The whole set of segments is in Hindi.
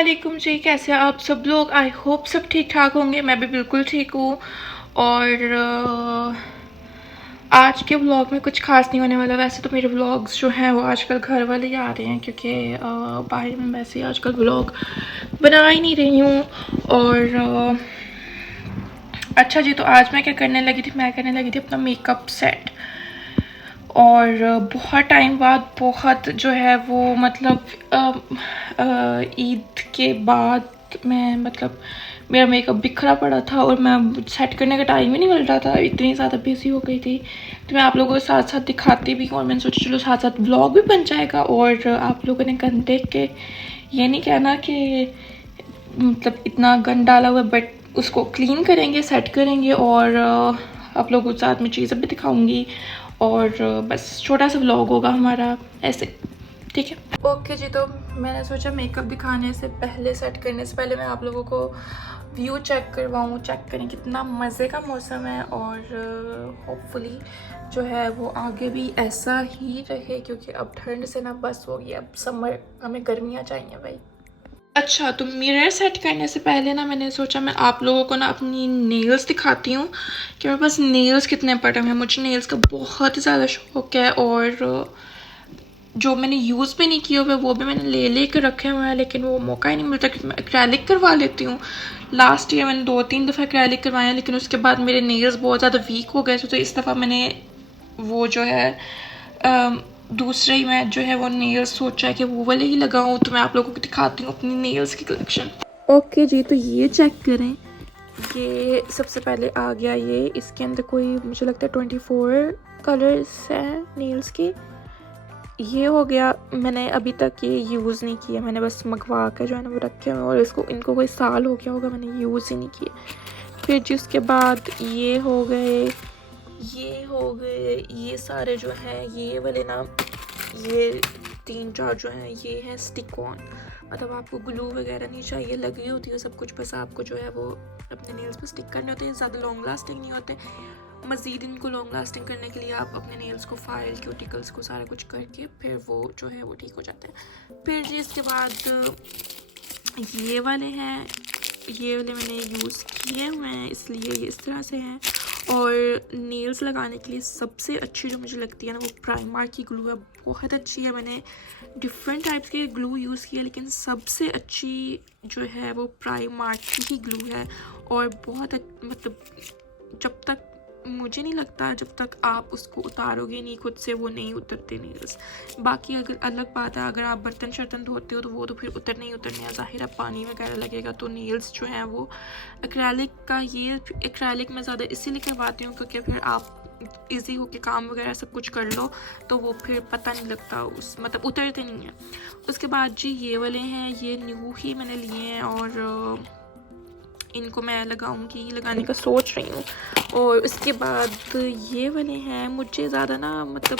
वालेकुम जी, कैसे हैं आप सब लोग। आई होप सब ठीक ठाक होंगे। मैं भी बिल्कुल ठीक हूँ। और आज के व्लॉग में कुछ खास नहीं होने वाला। वैसे तो मेरे व्लॉग्स जो हैं वो आजकल घर वाले ही आ रहे हैं, क्योंकि बाहर में वैसे ही आजकल व्लॉग बना ही नहीं रही हूँ। और अच्छा जी, तो आज मैं क्या करने लगी थी, मैं करने लगी थी अपना मेकअप सेट। और बहुत टाइम बाद, बहुत जो है वो मतलब ईद के बाद मैं मतलब मेरा मेकअप बिखरा पड़ा था और मैं सेट करने का टाइम ही नहीं मिल रहा था, इतनी ज़्यादा बिजी हो गई थी। तो मैं आप लोगों के साथ साथ दिखाती भी हूँ, और मैंने सोचा चलो साथ साथ व्लॉग भी बन जाएगा। और आप लोगों ने गन देख के ये नहीं कहना कि मतलब इतना गन डाला हुआ, बट उसको क्लीन करेंगे, सेट करेंगे, और आप लोगों के साथ में चीज़ें भी दिखाऊंगी। और बस छोटा सा व्लॉग होगा हमारा ऐसे, ठीक है। ओके जी, तो मैंने सोचा मेकअप दिखाने से पहले, सेट करने से पहले मैं आप लोगों को व्यू चेक करवाऊँ। चेक करें कितना मज़े का मौसम है, और होपफुली जो है वो आगे भी ऐसा ही रहे, क्योंकि अब ठंड से ना बस हो गई, अब समर, हमें गर्मियाँ चाहिए भाई। अच्छा, तो मिरर सेट करने से पहले ना मैंने सोचा मैं आप लोगों को ना अपनी नेल्स दिखाती हूँ कि मेरे पास नेल्स कितने पड़े हुए हैं। मुझे नेल्स का बहुत ही ज़्यादा शौक है, और जो मैंने यूज़ भी नहीं किए हुए वो भी मैंने ले कर रखे हुए हैं, लेकिन वो मौका ही नहीं मिलता कि मैं एक्रेलिक करवा लेती हूँ। लास्ट ईयर मैंने 2-3 दफ़ा एक्रेलिक करवाए हैं, लेकिन उसके बाद मेरे नेल्स बहुत ज़्यादा वीक हो गए थे। तो इस दफ़ा मैंने वो जो है दूसरे ही मैं जो है वो नेल्स सोचा है कि वो वाले ही लगाऊं। तो मैं आप लोगों को दिखाती हूँ अपनी नेल्स की कलेक्शन। ओके जी, तो ये चेक करें, ये सबसे पहले आ गया। ये इसके अंदर कोई मुझे लगता है 24 कलर्स हैं नेल्स के। ये हो गया, मैंने अभी तक ये यूज़ नहीं किया, मैंने बस मंगवा कर जो है ना वो रखे हुए, और इनको कोई साल हो गया होगा, मैंने यूज़ ही नहीं किए। फिर जिसके बाद ये हो गए, ये सारे जो हैं ये वाले ना, ये 3-4 जो हैं ये हैं स्टिक ऑन। मतलब आपको ग्लू वगैरह नहीं चाहिए, लगी होती है सब कुछ, बस आपको जो है वो अपने नेल्स पे स्टिक करने होते हैं। ज़्यादा लॉन्ग लास्टिंग नहीं होते। मज़ीद इनको लॉन्ग लास्टिंग करने के लिए आप अपने नेल्स को फाइल, क्यूटिकल्स को सारा कुछ करके फिर वो जो है वो ठीक हो जाते हैं। फिर जी इसके बाद ये वाले हैं, ये वाले मैंने यूज़ किए हुए हैं, इसलिए ये इस तरह से हैं। और नेल्स लगाने के लिए सबसे अच्छी जो मुझे लगती है ना, वो प्राइमार्क की ग्लू है, बहुत अच्छी है। मैंने डिफरेंट टाइप्स के ग्लू यूज़ किया, लेकिन सबसे अच्छी जो है वो प्राइमार्क की ही ग्लू है। और बहुत मतलब जब तक मुझे नहीं लगता, जब तक आप उसको उतारोगे नहीं खुद से, वो नहीं उतरते नेल्स। बाकी अगर अलग बात है, अगर आप बर्तन शर्तन धोते हो तो वो तो फिर उतरने ही उतरने हैं, ज़ाहिर है पानी वगैरह लगेगा। तो नेल्स जो हैं वो एक्रेलिक का, ये एक्रेलिक में ज़्यादा इसीलिए करवाती हूँ क्योंकि फिर आप इजी होके काम वगैरह सब कुछ कर लो, तो वो फिर पता नहीं लगता, उस मतलब उतरते नहीं हैं। उसके बाद जी ये वाले हैं, ये न्यू ही मैंने लिए हैं, और इनको मैं लगाऊंगी, लगाने का सोच रही हूँ। और उसके बाद ये वाले हैं, मुझे ज़्यादा ना मतलब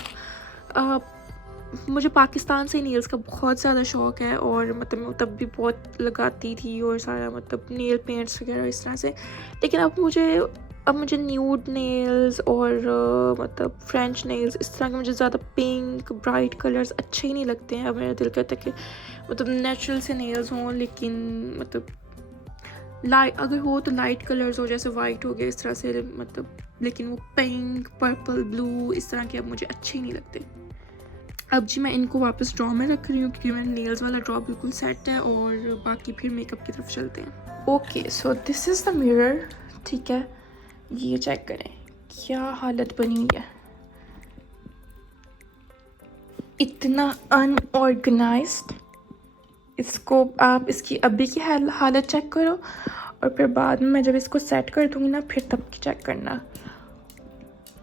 मुझे पाकिस्तान से नेल्स का बहुत ज़्यादा शौक़ है, और मतलब मैं तब भी बहुत लगाती थी, और सारा मतलब नेल पेंट्स वगैरह इस तरह से। लेकिन अब मुझे न्यूड नेल्स और मतलब फ्रेंच नेल्स, इस तरह के मुझे ज़्यादा पिंक ब्राइट कलर्स अच्छे ही नहीं लगते हैं। अब मेरा दिल करता है कि मतलब नेचुरल से नेल्स हों, लेकिन मतलब लाइट अगर हो तो लाइट कलर्स हो, जैसे वाइट हो गया इस तरह से, मतलब लेकिन वो पिंक पर्पल ब्लू इस तरह के अब मुझे अच्छे ही नहीं लगते। अब जी मैं इनको वापस ड्रॉ में रख रही हूँ, क्योंकि मेरा नेल्स वाला ड्रॉ बिल्कुल सेट है, और बाकी फिर मेकअप की तरफ चलते हैं। Okay, so this is the mirror, ठीक है। ये चेक करें क्या हालत बनी हुई है, इतना अनऑर्गेनाइज्ड। इसको आप इसकी अभी की हालत चेक करो, और फिर बाद में मैं जब इसको सेट कर दूँगी ना, फिर तब की चेक करना।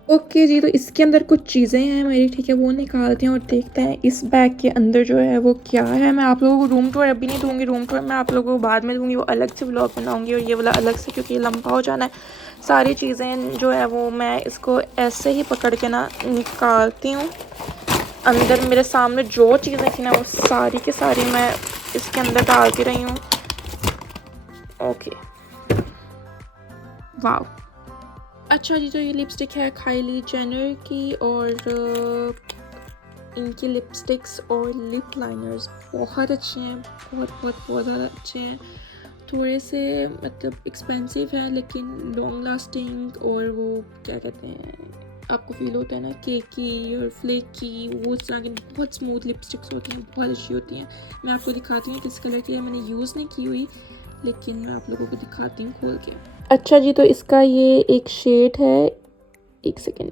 ओके जी, तो इसके अंदर कुछ चीज़ें हैं मेरी, ठीक है, वो निकालते हैं और देखते हैं इस बैग के अंदर जो है वो क्या है। मैं आप लोगों को रूम टूर अभी नहीं दूँगी, रूम टूर मैं आप लोगों को बाद में दूँगी, वो अलग से व्लॉग बनाऊँगी, और ये वाला अलग से, क्योंकि ये लंबा हो जाना है। सारी चीज़ें जो है वो मैं इसको ऐसे ही पकड़ के ना निकालती हूँ। अंदर मेरे सामने जो चीज़ें थी ना, वो सारी की सारी मैं इसके अंदर डालती रही हूँ। ओके, वाव। अच्छा जी, तो ये लिपस्टिक है काइली जेनर की, और इनके लिपस्टिक्स और लिप लाइनर्स बहुत अच्छे हैं, बहुत बहुत बहुत ज़्यादा अच्छे हैं। थोड़े से मतलब एक्सपेंसिव हैं लेकिन लॉन्ग लास्टिंग, और वो क्या कहते हैं, आपको फील होता है ना केकी और फ्लेकी, वो उस तरह की बहुत स्मूथ लिपस्टिक्स होती हैं, बहुत अच्छी होती हैं। मैं आपको दिखाती हूँ किस कलर की है, मैंने यूज़ नहीं की हुई लेकिन मैं आप लोगों को दिखाती हूँ खोल के। अच्छा जी, तो इसका ये एक शेड है, एक सेकेंड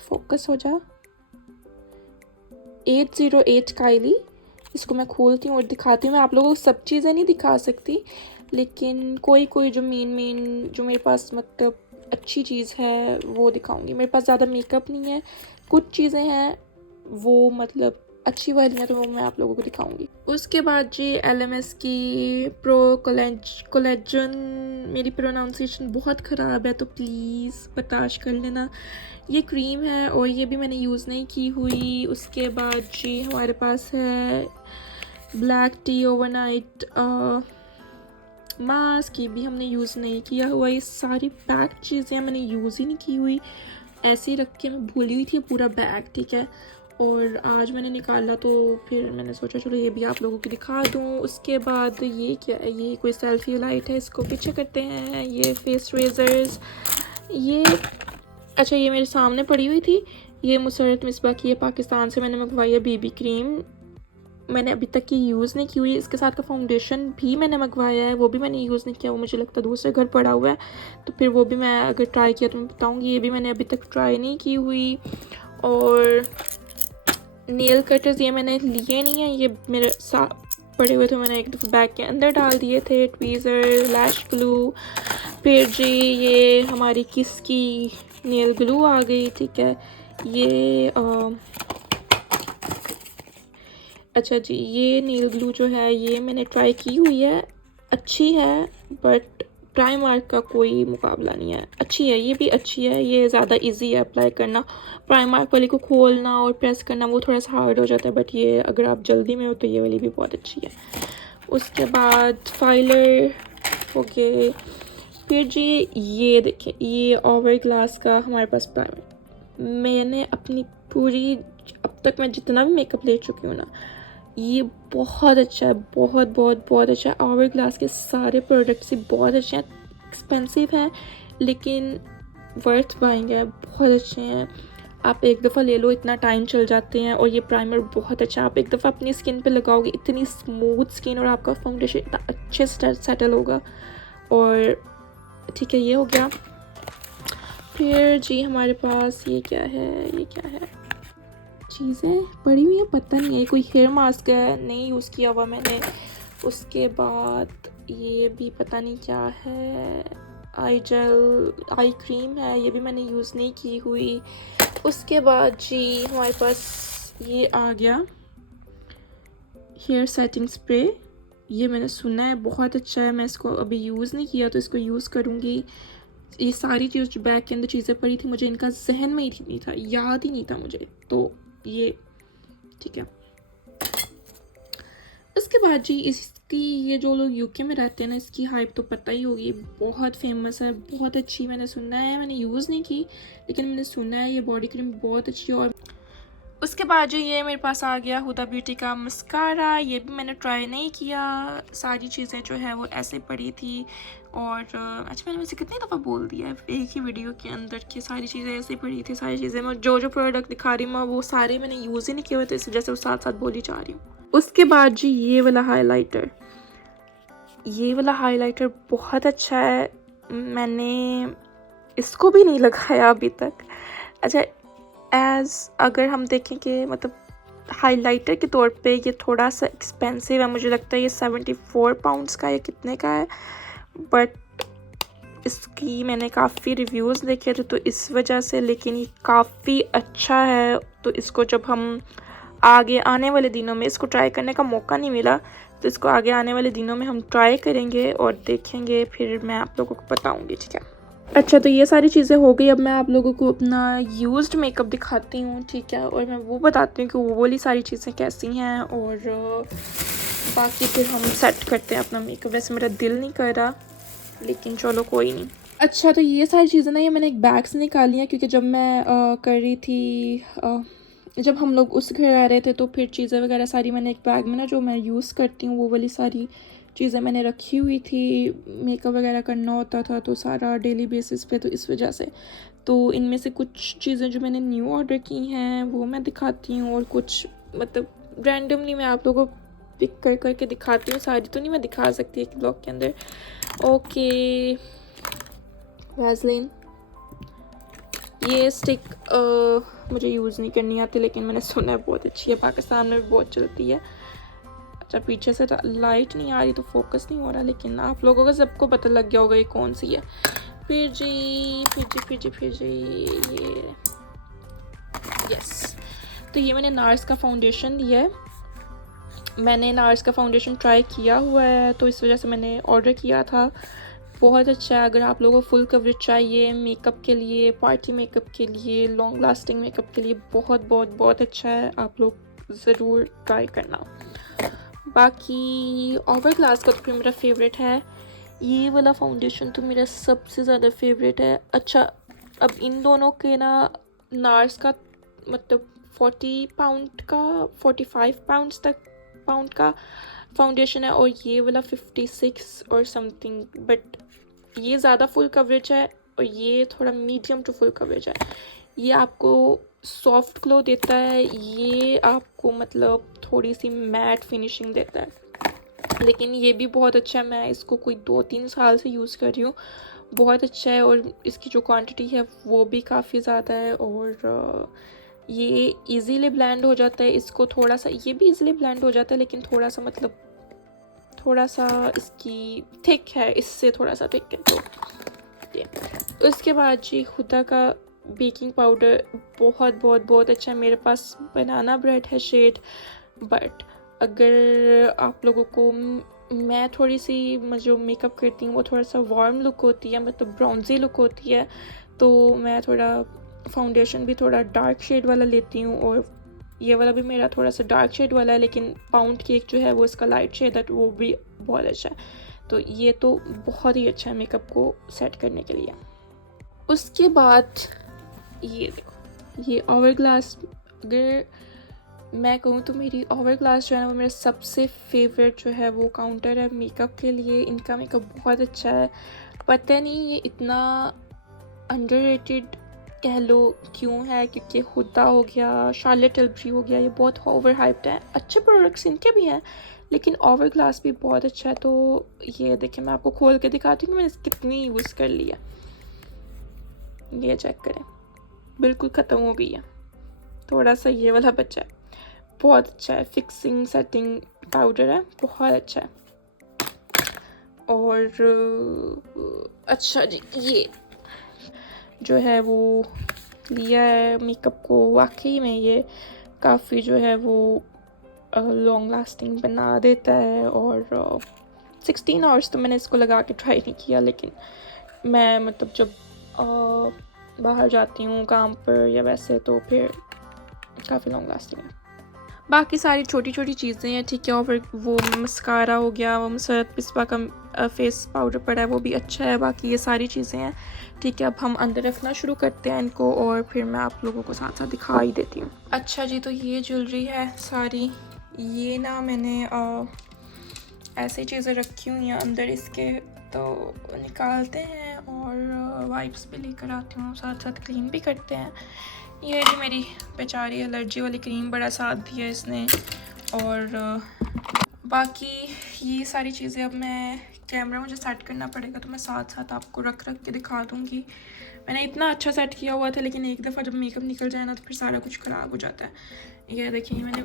फोकस हो जा, 808 काइली। इसको मैं खोलती हूँ और दिखाती हूँ। मैं आप लोगों को सब चीज़ें नहीं दिखा सकती लेकिन कोई कोई जो मेन जो मेरे पास मतलब अच्छी चीज़ है वो दिखाऊंगी। मेरे पास ज़्यादा मेकअप नहीं है, कुछ चीज़ें हैं वो मतलब अच्छी वाली हैं तो वो मैं आप लोगों को दिखाऊंगी। उसके बाद जी LMS की प्रो कोलेजन, मेरी प्रोनाउंसिएशन बहुत ख़राब है तो प्लीज़ बर्दाश्त कर लेना। ये क्रीम है और ये भी मैंने यूज़ नहीं की हुई। उसके बाद जी हमारे पास है ब्लैक टी ओवरनाइट मास्क, ये भी हमने यूज़ नहीं किया हुआ। ये सारी पैक चीज़ें मैंने यूज़ ही नहीं की हुई, ऐसे ही रख के मैं भूली हुई थी पूरा बैग, ठीक है। और आज मैंने निकाला तो फिर मैंने सोचा चलो ये भी आप लोगों को दिखा दूँ। उसके बाद ये क्या है, ये कोई सेल्फी लाइट है, इसको पीछे करते हैं। ये फेस रेजर्स, ये अच्छा ये मेरे सामने पड़ी हुई थी, ये मुसरत मिसबा की है, पाकिस्तान से मैंने मंगवाई है BB क्रीम, मैंने अभी तक की यूज़ नहीं की हुई। इसके साथ का फाउंडेशन भी मैंने मंगवाया है, वो भी मैंने यूज़ नहीं किया, वो मुझे लगता है दूसरे घर पड़ा हुआ है तो फिर वो भी मैं अगर ट्राई किया तो मैं बताऊँगी। ये भी मैंने अभी तक ट्राई नहीं की हुई। और नेल कटर्स ये मैंने लिए नहीं है, ये मेरे साथ पड़े हुए थे, मैंने एक दफ़ा बैग के अंदर डाल दिए थे। ट्वीज़र, लैश ग्लू, फिर जी ये हमारी किस की नेल ग्लू आ गई, ठीक है। ये अच्छा जी, ये नेल ग्लू जो है ये मैंने ट्राई की हुई है, अच्छी है बट प्राइमार्क का कोई मुकाबला नहीं है। अच्छी है, ये भी अच्छी है, ये ज़्यादा इजी है अप्लाई करना। प्राइमार्क वाली को खोलना और प्रेस करना वो थोड़ा सा हार्ड हो जाता है, बट ये अगर आप जल्दी में हो तो ये वाली भी बहुत अच्छी है। उसके बाद फाइलर हो गए। फिर जी ये देखें, ये ओवर ग्लास का हमारे पास प्राइमर, मैंने अपनी पूरी अब तक मैं जितना भी मेकअप ले चुकी हूँ ना, ये बहुत अच्छा है, बहुत बहुत बहुत अच्छा है। आवर ग्लास के सारे प्रोडक्ट्स ही बहुत अच्छे हैं, एक्सपेंसिव हैं लेकिन वर्थ बाइंग है, बहुत अच्छे हैं। आप एक दफ़ा ले लो, इतना टाइम चल जाते हैं। और ये प्राइमर बहुत अच्छा है, आप एक दफ़ा अपनी स्किन पे लगाओगे, इतनी स्मूथ स्किन और आपका फाउंडेशन इतना अच्छे से सेटल होगा। और ठीक है, ये हो गया। फिर जी हमारे पास ये क्या है, ये क्या है, चीज़ें पड़ी हुई है, पता नहीं है, कोई हेयर मास्क है, नहीं यूज़ किया हुआ मैंने। उसके बाद ये भी पता नहीं क्या है, आई जेल आई क्रीम है, ये भी मैंने यूज़ नहीं की हुई। उसके बाद जी हमारे पास ये आ गया हेयर सेटिंग स्प्रे, ये मैंने सुना है बहुत अच्छा है, मैं इसको अभी यूज़ नहीं किया तो इसको यूज़ करूँगी। ये सारी चीज़ जो बैग के अंदर चीज़ें पड़ी थी मुझे इनका जहन में ही नहीं था, याद ही नहीं था मुझे, तो ये ठीक है। उसके बाद जी इसकी, ये जो लोग UK में रहते हैं ना, इसकी हाइप तो पता ही होगी, बहुत फेमस है, बहुत अच्छी, मैंने सुना है, मैंने यूज़ नहीं की लेकिन मैंने सुना है ये बॉडी क्रीम बहुत अच्छी है। और उसके बाद जो ये मेरे पास आ गया हुदा ब्यूटी का मस्कारा, ये भी मैंने ट्राई नहीं किया, सारी चीज़ें जो है वो ऐसे पड़ी थी। और अच्छा मैंने वैसे कितनी दफ़ा बोल दिया है एक ही वीडियो के अंदर कि सारी चीज़ें ऐसे पड़ी थी, सारी चीज़ें मैं जो प्रोडक्ट दिखा रही हूँ वो सारे मैंने यूज़ ही नहीं किए हुए, तो इस वजह से वो साथ साथ बोली जा रही हूँ। उसके बाद जी ये वाला हाइलाइटर, ये वाला हाइलाइटर बहुत अच्छा है, मैंने इसको भी नहीं लगाया अभी तक। अच्छा अगर हम देखें कि मतलब हाइलाइटर के तौर पे ये थोड़ा सा एक्सपेंसिव है, मुझे लगता है ये 74 पाउंड्स का या कितने का है, बट इसकी मैंने काफ़ी रिव्यूज़ देखे थे तो इस वजह से, लेकिन ये काफ़ी अच्छा है। तो इसको जब हम आगे आने वाले दिनों में, इसको ट्राई करने का मौका नहीं मिला तो इसको आगे आने वाले दिनों में हम ट्राई करेंगे और देखेंगे, फिर मैं आप लोगों को बताऊंगी, ठीक है। अच्छा तो ये सारी चीज़ें हो गई, अब मैं आप लोगों को अपना यूज्ड मेकअप दिखाती हूँ, ठीक है, और मैं वो बताती हूँ कि वो वाली सारी चीज़ें कैसी हैं और बाकी फिर हम सेट करते हैं अपना मेकअप। वैसे मेरा दिल नहीं कर रहा लेकिन चलो कोई नहीं। अच्छा तो ये सारी चीज़ें ना ये मैंने एक बैग से निकाली हैं क्योंकि जब मैं कर रही थी जब हम लोग उस घर आ रहे थे तो फिर चीज़ें वगैरह सारी मैंने एक बैग में ना जो मैं यूज़ करती हूँ वो वाली सारी चीज़ें मैंने रखी हुई थी। मेकअप वगैरह करना होता था तो सारा डेली बेसिस पे, तो इस वजह से तो इनमें से कुछ चीज़ें जो मैंने न्यू ऑर्डर की हैं वो मैं दिखाती हूँ, और कुछ मतलब रैंडमली मैं आप लोगों को पिक कर करके दिखाती हूँ। सारी तो नहीं मैं दिखा सकती एक ब्लॉग के अंदर। ओके, वैसलीन, ये स्टिक मुझे यूज़ नहीं करनी आती, लेकिन मैंने सुना है बहुत अच्छी है, पाकिस्तान में भी बहुत चलती है। अच्छा, पीछे से तो लाइट नहीं आ रही तो फोकस नहीं हो रहा, लेकिन आप लोगों को सबको पता लग गया होगा ये कौन सी है। फिर जी ये यस, तो ये मैंने नार्स का फाउंडेशन लिया है। मैंने नार्स का फाउंडेशन ट्राई किया हुआ है तो इस वजह से मैंने ऑर्डर किया था। बहुत अच्छा है। अगर आप लोगों को फुल कवरेज चाहिए मेकअप के लिए, पार्टी मेकअप के लिए, लॉन्ग लास्टिंग मेकअप के लिए बहुत बहुत बहुत अच्छा है, आप लोग ज़रूर ट्राई करना। बाकी ऑवर ग्लास का तो फिर मेरा फेवरेट है। ये वाला फाउंडेशन तो मेरा सबसे ज़्यादा फेवरेट है। अच्छा, अब इन दोनों के ना नार्स का मतलब 40 पाउंड का 45 पाउंड्स तक पाउंड का फाउंडेशन है, और ये वाला 56 और समथिंग, बट ये ज़्यादा फुल कवरेज है और ये थोड़ा मीडियम टू फुल कवरेज है। ये आपको सॉफ्ट ग्लो देता है, ये आपको मतलब थोड़ी सी मैट फिनिशिंग देता है, लेकिन ये भी बहुत अच्छा है। मैं इसको कोई 2-3 साल से यूज़ कर रही हूँ, बहुत अच्छा है, और इसकी जो क्वांटिटी है वो भी काफ़ी ज़्यादा है, और ये इजीली ब्लेंड हो जाता है। इसको थोड़ा सा, ये भी इजीली ब्लेंड हो जाता है, लेकिन थोड़ा सा मतलब थोड़ा सा इसकी थिक है, इससे थोड़ा सा थिक है। तो उसके बाद जी हुदा का बेकिंग पाउडर बहुत बहुत बहुत अच्छा है। मेरे पास बनाना ब्रेड है शेड, बट अगर आप लोगों को मैं थोड़ी सी जो मेकअप करती हूँ वो थोड़ा सा वार्म लुक होती है, मतलब ब्राउन्जी लुक होती है, तो मैं थोड़ा फाउंडेशन भी थोड़ा डार्क शेड वाला लेती हूँ, और ये वाला भी मेरा थोड़ा सा डार्क शेड वाला है, लेकिन पाउंड केक जो है वो इसका लाइट शेड है, तो वो भी बहुत अच्छा है। तो ये तो बहुत ही अच्छा है मेकअप को सेट करने के लिए। उसके बाद ये देखो, ये आवर ग्लास, अगर मैं कहूँ तो मेरी आवर ग्लास जो है वो मेरा सबसे फेवरेट जो है वो काउंटर है मेकअप के लिए। इनका मेकअप बहुत अच्छा है, पता नहीं ये इतना अंडररेटेड कह लो क्यों है, क्योंकि हुदा हो गया, शार्लेट टिल्बरी हो गया, ये बहुत ओवर हाइप्ड है। अच्छे प्रोडक्ट्स इनके भी हैं, लेकिन आवर ग्लास भी बहुत अच्छा है। तो ये देखिए, मैं आपको खोल के दिखाती हूँ कि मैंने कितनी यूज़ कर लिया। ये चेक करें, बिल्कुल ख़त्म हो गई है, थोड़ा सा ये वाला बचा है। बहुत अच्छा है, फिक्सिंग सेटिंग पाउडर है, बहुत अच्छा है। और अच्छा जी, ये जो है वो लिया है मेकअप को, वाकई में ये काफ़ी जो है वो लॉन्ग लास्टिंग बना देता है। और 16 आवर्स तो मैंने इसको लगा के ट्राई नहीं किया, लेकिन मैं मतलब जब बाहर जाती हूँ काम पर या वैसे तो फिर काफ़ी लॉन्ग लास्टिंग है। बाकी सारी छोटी छोटी चीज़ें हैं, ठीक है। और वो मस्कारा हो गया, वो मसरत पिस्पा का फेस पाउडर पड़ा है, वो भी अच्छा है। बाकी ये सारी चीज़ें हैं, ठीक है। अब हम अंदर रखना शुरू करते हैं इनको, और फिर मैं आप लोगों को साथ साथ दिखा ही देती हूँ। अच्छा जी, तो ये ज्वेलरी है सारी, ये ना मैंने ऐसी चीज़ें रखी हुई हैं अंदर इसके, तो निकालते हैं और वाइप्स भी लेकर आती हूँ, साथ साथ क्लीन भी करते हैं। ये जी मेरी बेचारी एलर्जी वाली क्रीम, बड़ा साथ दिया इसने। और बाकी ये सारी चीज़ें अब मैं कैमरा मुझे सेट करना पड़ेगा, तो मैं साथ साथ आपको रख के दिखा दूँगी। मैंने इतना अच्छा सेट किया हुआ था, लेकिन एक दफ़ा जब मेकअप निकल जाए ना तो फिर सारा कुछ ख़राब हो जाता है। ये देखिए, मैंने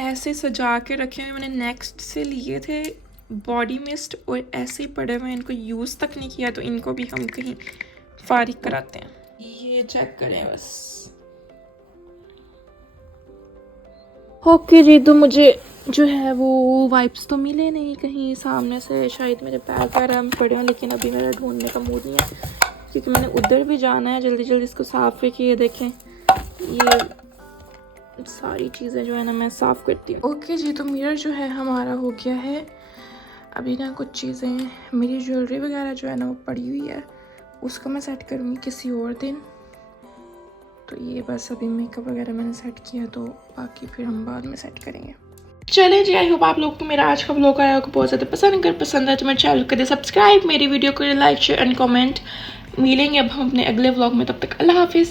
ऐसे सजा के रखे हुए, मैंने नेक्स्ट से लिए थे बॉडी मिस्ट, और ऐसे ही पड़े हुए, इनको यूज़ तक नहीं किया, तो इनको भी हम कहीं फारिग कराते हैं। ये चेक करें बस। ओके जी, तो मुझे जो है वो वाइप्स तो मिले नहीं कहीं सामने से, शायद मेरे बैग वगैरह में पड़े हैं, लेकिन अभी मेरा ढूंढने का मूड नहीं है, क्योंकि मैंने उधर भी जाना है। जल्दी जल्दी इसको साफ़ रखिए। देखें, ये सारी चीज़ें जो है ना मैं साफ़ करती हूँ। ओके जी, तो मिरर जो है हमारा हो गया है। अभी ना कुछ चीज़ें, मेरी ज्वेलरी वगैरह जो है ना वो पड़ी हुई है, उसको मैं सेट करूँगी किसी और दिन। तो ये बस अभी मेकअप वगैरह मैंने सेट किया, तो बाकी फिर हम बाद में सेट करेंगे। चले जी, आई होप आप लोग को मेरा आज का व्लॉग आया होगा बहुत ज़्यादा पसंद। अगर पसंद है तो मेरे चैनल को करें सब्सक्राइब, मेरी वीडियो को लाइक शेयर एंड कमेंट। मिलेंगे अब हम अपने अगले व्लॉग में, तब तक अल्लाह हाफिज़।